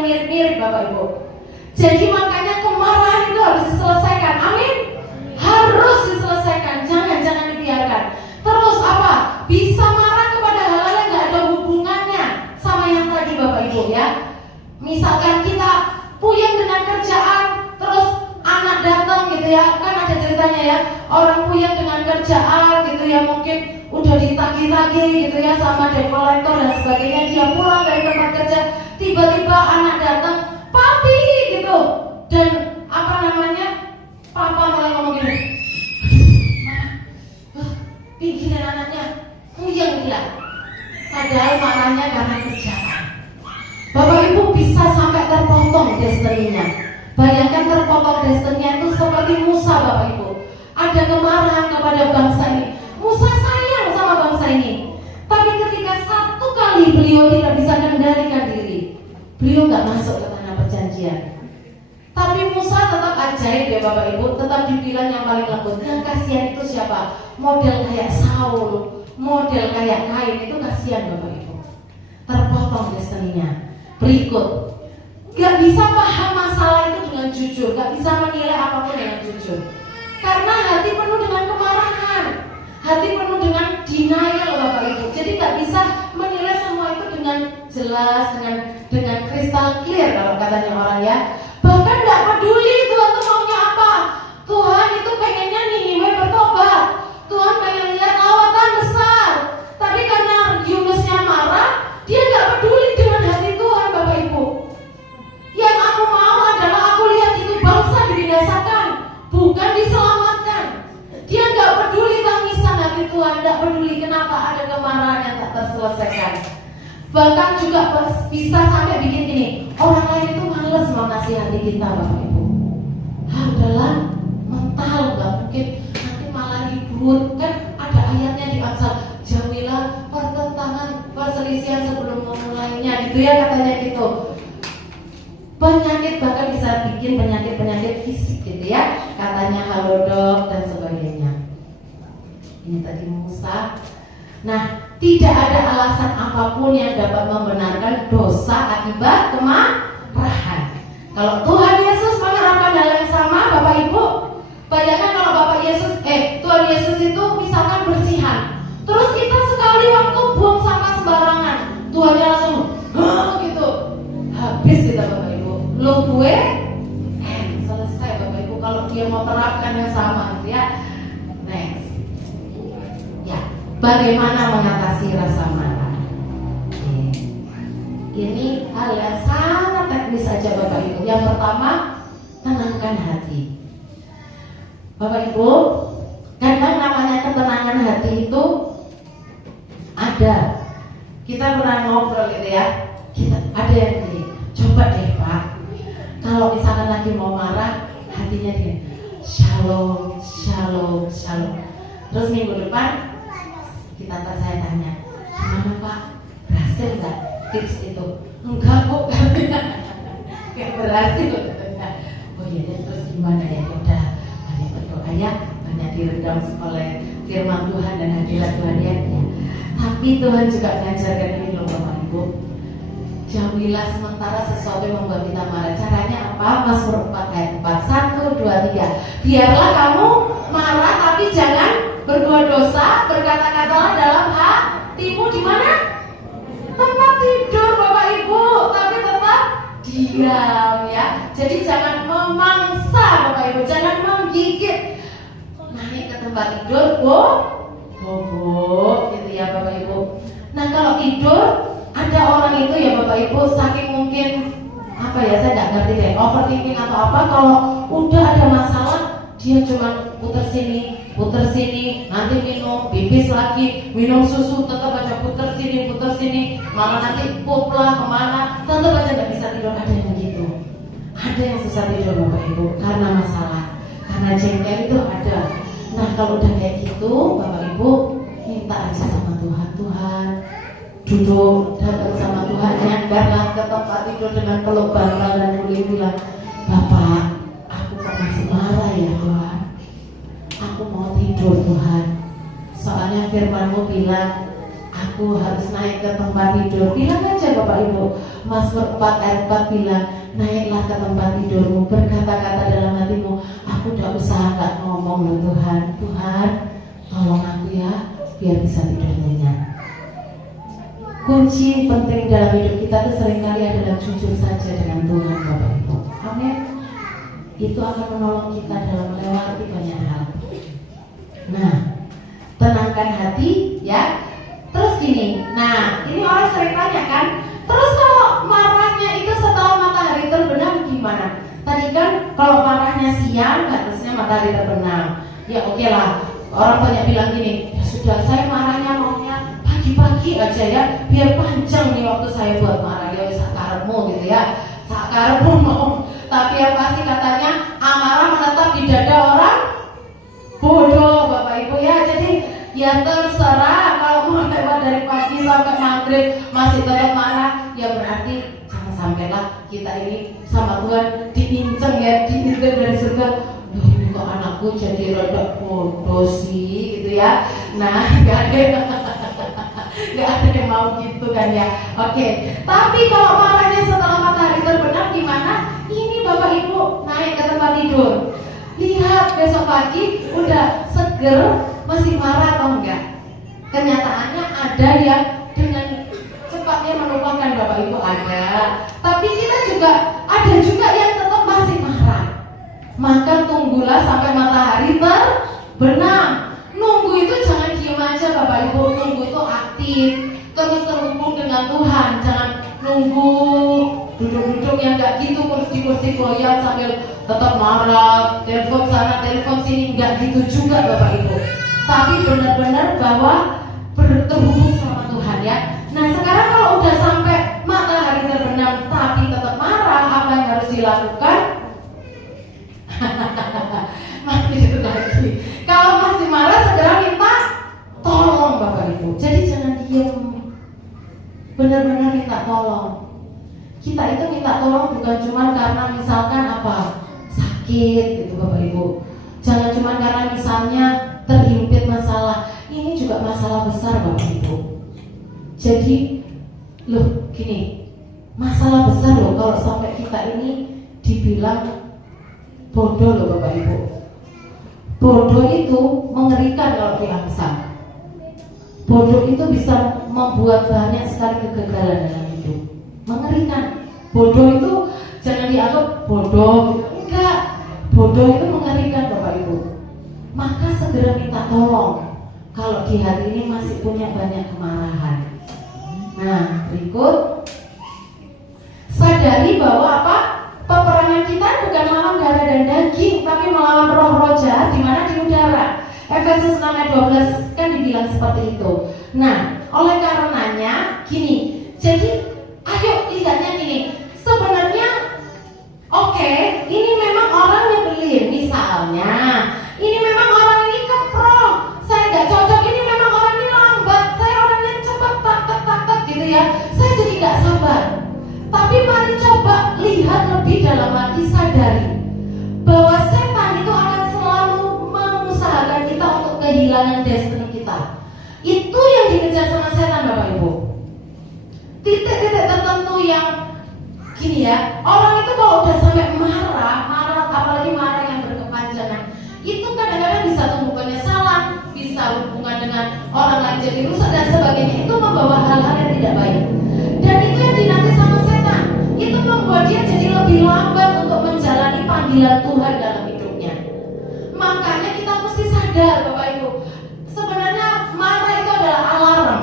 yang mirip-mirip Bapak Ibu. Jadi makanya kemarahan itu harus diselesaikan. Amin. Harus diselesaikan, jangan dibiarkan. Terus apa? Bisa marah kepada hal-hal yang gak ada hubungannya sama yang tadi Bapak Ibu ya. Misalkan kita puyeng dengan kerjaan, terus anak datang gitu ya, kan ada ceritanya ya, orang puyeng dengan kerjaan gitu ya, mungkin udah ditagih-tagih gitu ya sama debt collector dan sebagainya, dia pulang dari tempat kerja, tiba-tiba anak datang, papi gitu, dan apa namanya, papa mulai ngomong gini, pikiran anaknya puyeng dia, padahal marahnya karena kerjaan. Bapak Ibu bisa sampai terpotong destininya. Bayangkan terpotong destininya itu seperti Musa Bapak Ibu. Ada kemarahan kepada bangsa ini. Musa sayang sama bangsa ini. Tapi ketika satu kali beliau tidak bisa kendalikan diri, beliau gak masuk ke tanah perjanjian. Tapi Musa tetap ajaib ya Bapak Ibu, tetap dibilang yang paling lembut. Yang kasihan itu siapa? Model kayak Saul, model kayak Kain, itu kasihan Bapak Ibu. Terpotong destininya. Berikut, gak bisa paham masalah itu dengan jujur, gak bisa menilai apapun dengan jujur. Karena hati penuh dengan kemarahan, hati penuh dengan denial Bapak Ibu. Jadi gak bisa menilai semua itu dengan jelas, dengan kristal clear kalau katanya orang ya. Bahkan gak peduli Tuhan itu maunya apa. Tuhan itu pengennya Niniwe bertobat, Tuhan pengen lihat lawatan besar. Tapi karena Yunusnya marah, dia gak peduli dengan hati Tuhan Bapak Ibu. Yang aku mau adalah aku lihat itu bangsa dibinasakan, bukan diselamatkan. Dia gak peduli tangisan hati Tuhan, gak peduli kenapa ada kemarahan yang tak terselesaikan. Bahkan juga bisa sampai bikin gini, orang lain itu males mau nasihati kita Bapak Ibu. Adalah mental, gak mungkin nanti malah ribut. Kan ada ayatnya di Amsal, jauhilah pertentangan, perselisihan sebelum memulainya, gitu ya katanya gitu. Penyakit bahkan bisa bikin penyakit fisik gitu ya, katanya halodoc dan sebagainya. Ini tadi Musa. Nah, tidak ada alasan apapun yang dapat membenarkan dosa akibat kemarahan. Kalau Tuhan Yesus menerapkan hal yang sama Bapak Ibu, bayangkan kalau Tuhan Yesus itu misalkan bersihan, terus kita sekali waktu buang sampah sembarangan, Tuhannya langsung gitu, habis kita Bapak Ibu. Lo gue selesai Bapak Ibu kalau dia mau terapkan yang sama gitu ya. Next. Ya, bagaimana mengatasi rasa marah? Ini hal yang sangat teknis saja Bapak Ibu. Yang pertama, tenangkan hati. Bapak Ibu, kadang namanya ketenangan hati itu ada. Kita pernah ngobrol gitu ya. Ada yang gini, coba deh Pak, kalau misalkan lagi mau marah, hatinya dia shalom, shalom, shalom. Terus minggu depan saya tanya, gimana Pak, berhasil nggak tips itu? Enggak Bu, nggak berhasil. Oh iya deh, terus gimana ya? Udah banyak berdoa ya, banyak direndam oleh firman Tuhan dan hadirat Tuhan ya. Tapi Tuhan juga mengajarkan ini loh Bapak Ibu, jauhilah sementara sesuatu yang membuat kita marah. Caranya apa? Mazmur 4 ayat 4, 1, 2, 3. Biarlah kamu marah tapi jangan berbuat dosa, berkata-katalah dalam hatimu di mana? Tempat tidur Bapak Ibu, tapi tetap diam ya. Jadi jangan memangsa Bapak Ibu, jangan menggigit. Naik ke tempat tidur, bobo gitu ya Bapak Ibu. Nah kalau tidur, ada orang itu ya Bapak Ibu, saking mungkin apa ya, saya nggak ngerti deh, overthinking atau apa, kalau udah ada masalah dia cuma puter sini, nanti minum, pipis lagi, minum susu, tetap aja puter sini, malah nanti pup lah kemana, tetap aja nggak bisa tidur. Ada yang begitu, ada yang susah tidur Bapak Ibu karena masalah, karena jengkel itu ada. Nah kalau udah kayak gitu Bapak Ibu, minta aja sama Tuhan, Tuhan duduk, datang sama Tuhan, nyandarlah ke tempat tidur dengan peluk bantal dan mulai bilang, Bapak, aku kok masih marah ya Tuhan, aku mau tidur Tuhan, soalnya firman-Mu bilang aku aku harus naik ke tempat tidur. Bilang aja Bapak Ibu, Mazmur 4 ayat 4 bilang, naiklah ke tempat tidurmu, berkata-kata dalam hatimu, aku udah usaha gak ngomong loh Tuhan, Tuhan tolong aku ya, biar bisa tidur nyenyak. Kunci penting dalam hidup kita itu seringkali adalah jujur saja dengan Tuhan Bapak Ibu. Amin. Itu akan menolong kita dalam melewati banyak hal. Nah, tenangkan hati ya. Terus gini, nah ini orang sering tanya kan, terus kalau marahnya itu setelah matahari terbenam gimana? Tadi kan kalau marahnya siang, harusnya matahari terbenam. Ya oke lah, orang banyak bilang gini, ya sudah saya marahnya maunya pagi-pagi aja ya, biar panjang nih waktu saya buat marah. Ya sakarepmu gitu ya, sakarepmu mau. Tapi yang pasti katanya amarah menetap di dada orang bodoh Bapak Ibu ya. Jadi ya terserah, kalau mau lewat dari pagi sampai maghrib masih tetap marah, ya berarti jangan sampailah kita ini sama Tuhan diinceng ya, diinceng dari surga. Duh ini kok anakku jadi rada bodoh sih gitu ya. Nah gak ada yang mau gitu kan ya. Oke. Tapi kalau marahnya setelah matahari terbenam gimana? Ini Bapak Ibu naik ke tempat tidur, lihat besok pagi udah seger, masih marah atau enggak? Kenyataannya ada yang dengan cepatnya melupakan Bapak Ibu, ada. Tapi kita juga ada juga yang tetap masih marah. Maka tunggulah sampai matahari terbenam. Nunggu itu jangan diem aja Bapak Ibu, nunggu itu aktif, terus terhubung dengan Tuhan. Jangan nunggu duduk-duduk yang gak gitu, terus di kursi goyang sambil tetap marah, telepon sana, telepon sini, gak gitu juga Bapak Ibu. Tapi benar-benar bahwa terhubung sama Tuhan ya. Nah sekarang kalau udah sampai matahari terbenam tapi tetap marah, apa yang harus dilakukan? Masih itu lagi. Kalau masih marah segera minta tolong Bapak Ibu. Jadi jangan diam, benar-benar minta tolong. Kita itu minta tolong bukan cuma karena misalkan apa sakit gitu Bapak Ibu. Jangan cuma karena misalnya terhimpit masalah. Ini juga masalah besar Bapak Ibu. Jadi loh gini, masalah besar loh kalau sampai kita ini dibilang bodoh loh Bapak Ibu. Bodoh itu mengerikan kalau diangsam. Bodoh itu bisa membuat banyak sekali kegagalan dalam hidup. Mengerikan. Bodoh itu jangan dianggap bodoh gitu. Enggak. Bodoh itu mengerikan Bapak Ibu. Maka segera minta tolong kalau di hati ini masih punya banyak kemarahan. Nah berikut, sadari bahwa apa? Peperangan kita bukan melawan darah dan daging, tapi melawan roh-roh jahat di mana di udara. Efesus 6 ayat 12 kan dibilang seperti itu. Nah, oleh karenanya gini. Jadi, ayo lihatnya gini. Sebenarnya oke, ini memang orang nyebelin. Misalnya, ini memang orang ini keprong, saya gak cocok. Ini memang orang ini lambat, saya orangnya cepat tak gitu ya. Saya jadi gak sabar. Tapi mari coba lihat lebih dalam hati, sadari bahwa setan itu akan selalu mengusahakan kita untuk kehilangan destiny kita. Itu yang dikejar sama setan Bapak Ibu. Titik-titik tertentu yang gini ya, orang itu kalau udah sampai marah, apalagi marah yang berkepanjangan, itu kadang-kadang bisa hubungannya salah, bisa hubungan dengan orang lain jadi rusak dan sebagainya. Itu membawa hal-hal yang tidak baik. Dan itu yang dinanti sama setan. Itu membuat dia jadi lebih lambat untuk menjalani panggilan Tuhan dalam hidupnya. Makanya kita mesti sadar Bapak Ibu, sebenarnya marah itu adalah alarm.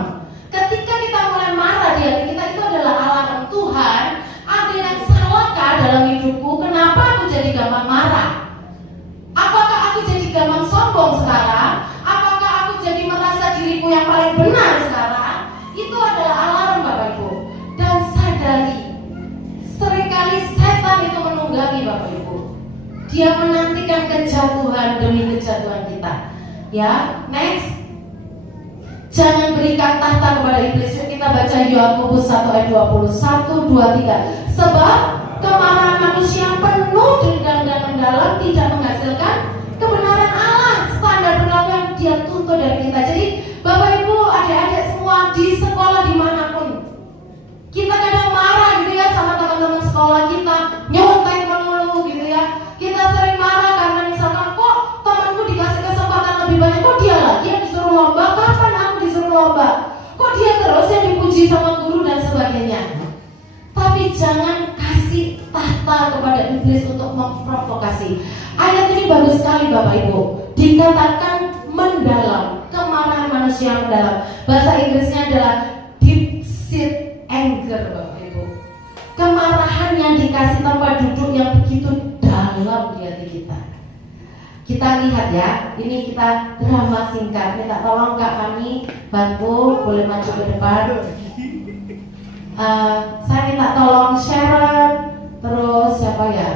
Ketika kita mulai marah di hati kita, itu adalah alarm. Tuhan, ada yang salahkah dalam hidupku? Kenapa aku jadi gampang marah? Apakah aku jadi gampang sombong sekarang? Apakah aku jadi merasa diriku yang paling benar sekarang? Itu adalah alarm Bapak Ibu. Dan sadari, seringkali setan itu menunggangi Bapak Ibu. Dia menantikan kejatuhan demi kejatuhan kita. Ya, next. Jangan berikan tahta kepada iblis. Yuk kita baca Yakobus 1 ayat 20. 1, 2, 3. Sebab kemarahan manusia penuh dendam dan mendalam tidak menghasilkan kebenaran Allah. Standar berlaku yang dia tuntut dari kita. Jadi Bapak Ibu, adik-adik semua, di berlomba. Kok dia terus yang dipuji sama guru dan sebagainya. Tapi jangan kasih tahta kepada iblis untuk memprovokasi. Ayat ini bagus sekali Bapak Ibu. Dikatakan mendalam, kemarahan manusia mendalam. Bahasa Inggrisnya adalah deep seated anger Bapak Ibu. Kemarahan yang dikasih tempat duduk yang begitu dalam di hati kita. Kita lihat ya, ini kita drama singkat. Minta tolong Kak Fani bantu, boleh maju ke depan. Saya minta tolong Sharon, terus siapa ya?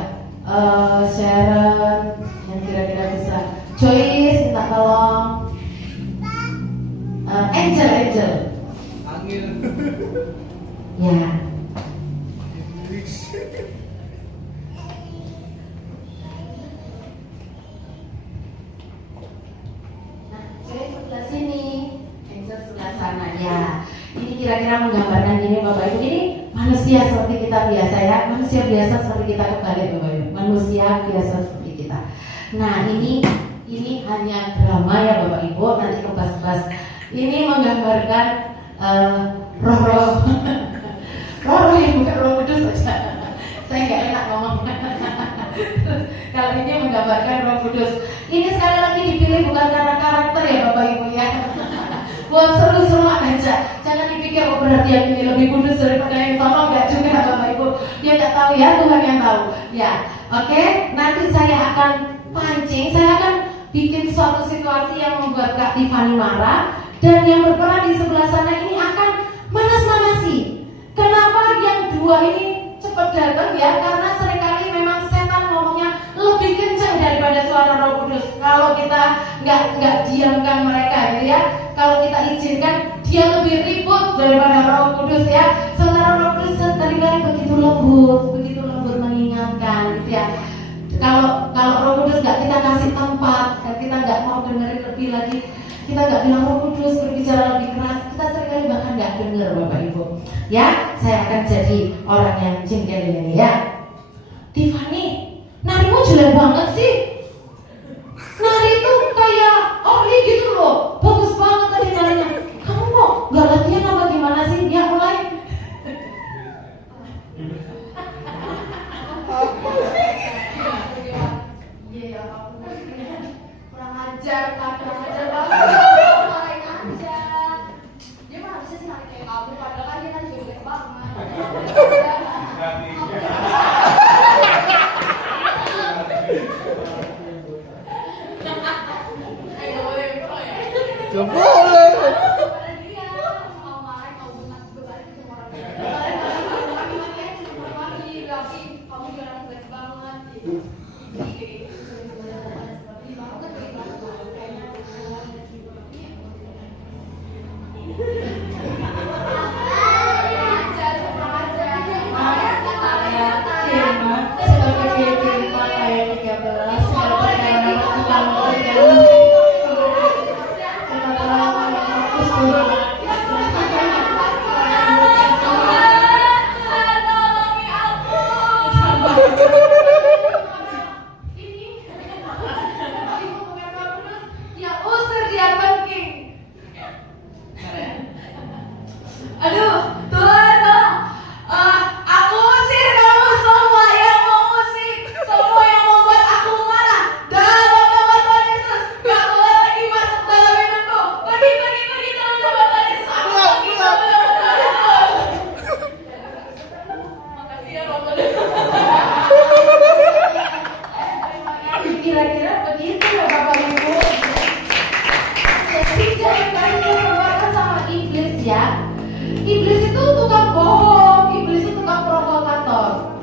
Sharon yang kira-kira bisa. Joyce minta tolong. Angel. Ya. Sebelah sini, Angel sebelah sana ya. Ini kira-kira menggambarkan gini Bapak Ibu. Ini manusia seperti kita biasa ya. Manusia biasa seperti kita kebalik Bapak Ibu. Manusia biasa seperti kita. Nah ini hanya drama ya Bapak Ibu. Nanti kebas-bas. Ini menggambarkan roh-roh yang bukan roh kudus saja. Saya nggak enak ngomong. Kalau ini menggambarkan roh kudus. Ini sekali lagi dipilih bukan karena karakter ya Bapak Ibu ya. Buat seru-seruan aja. Jangan dipikir berarti yang ini lebih kudus daripada yang sama. Enggak juga Bapak Ibu. Dia nggak tahu ya, Tuhan yang tahu. Ya, oke. Nanti saya akan pancing. Saya akan bikin suatu situasi yang membuat Kak Tiffany marah. Dan yang berperan di sebelah sana ini akan manas-manasi. Kenapa yang dua ini cepat datang ya? Karena seringkali memang setan ngomongnya lebih kencang daripada suara Roh Kudus. Kalau kita nggak diamkan mereka gitu ya. Kalau kita izinkan dia lebih ribut daripada Roh Kudus ya. Sementara Roh Kudus seringkali begitu lembut mengingatkan gitu ya. Kalau Roh Kudus nggak kita kasih tempat, dan kita nggak mau dengerin lebih lagi, kita nggak bilang Roh Kudus berbicara lebih keras, kita seringkali bahkan nggak dengar Bapak Ibu. Ya, saya akan jadi orang yang jengkel ini ya. Tiffany, narimu jelek banget sih. Nari itu kayak Orly gitu loh, bagus banget tadi narinya. Kamu kok nggak latihan apa gimana sih? Ya mulai. Iya, kurang ajar banget. Kurang ajar. Dia mah harusnya sih nari kayak kamu, padahal kan dia nari jelek banget. Boleh. Kira-kira begitu ya Bapak Ibu. Jadi jangan kasih kesempatan sama iblis ya. Iblis itu tukang bohong, iblis itu tukang provokator.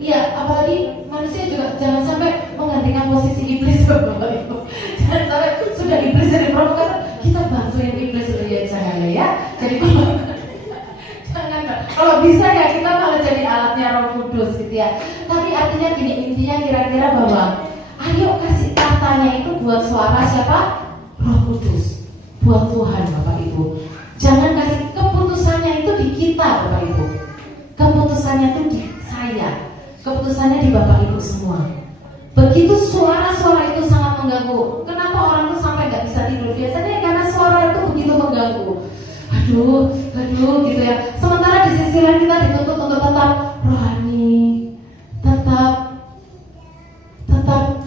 Iya, apalagi manusia juga jangan sampai menggantikan posisi iblis Bapak Ibu. Jangan sampai sudah iblis jadi provokator, kita bantuin iblis dulu ya jangan ya. Jadi jangan, kalau bisa ya kita malah jadi alatnya Roh Kudus gitu ya. Tapi artinya gini, intinya kira-kira bahwa ayo kasih tahtanya itu buat suara siapa? Roh Kudus, buat Tuhan Bapak Ibu. Jangan kasih keputusannya itu di kita Bapak Ibu. Keputusannya itu di saya. Keputusannya di Bapak Ibu semua. Begitu suara-suara itu sangat mengganggu. Kenapa orang itu sampai nggak bisa tidur? Biasanya karena suara itu begitu mengganggu. mengganggu. Aduh gitu ya. Sementara di sisi lain kita dituntut untuk tetap rohani, tetap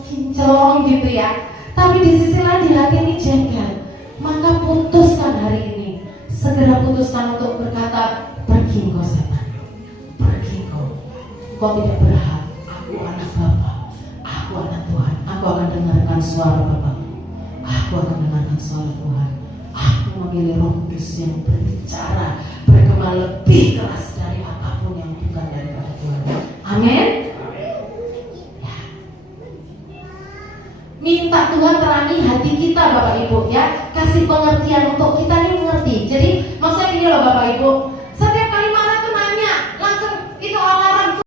kinclong gitu ya. Tapi di sisi lain di hati ini jengkel. Maka putuskan hari ini, segera putuskan untuk berkata, pergi engkau setan, pergi kau tidak berhak. Aku anak Bapa, aku anak Tuhan. Aku akan dengarkan suara Bapa, aku akan dengarkan suara Tuhan. Aku memilih Roh Kudus yang berbicara, bergema lebih keras dari apapun yang bukan daripada Tuhan. Amin. Ya. Minta Tuhan terangi hati kita Bapak Ibu ya, kasih pengertian untuk kita ini mengerti. Jadi maksudnya ini loh Bapak Ibu,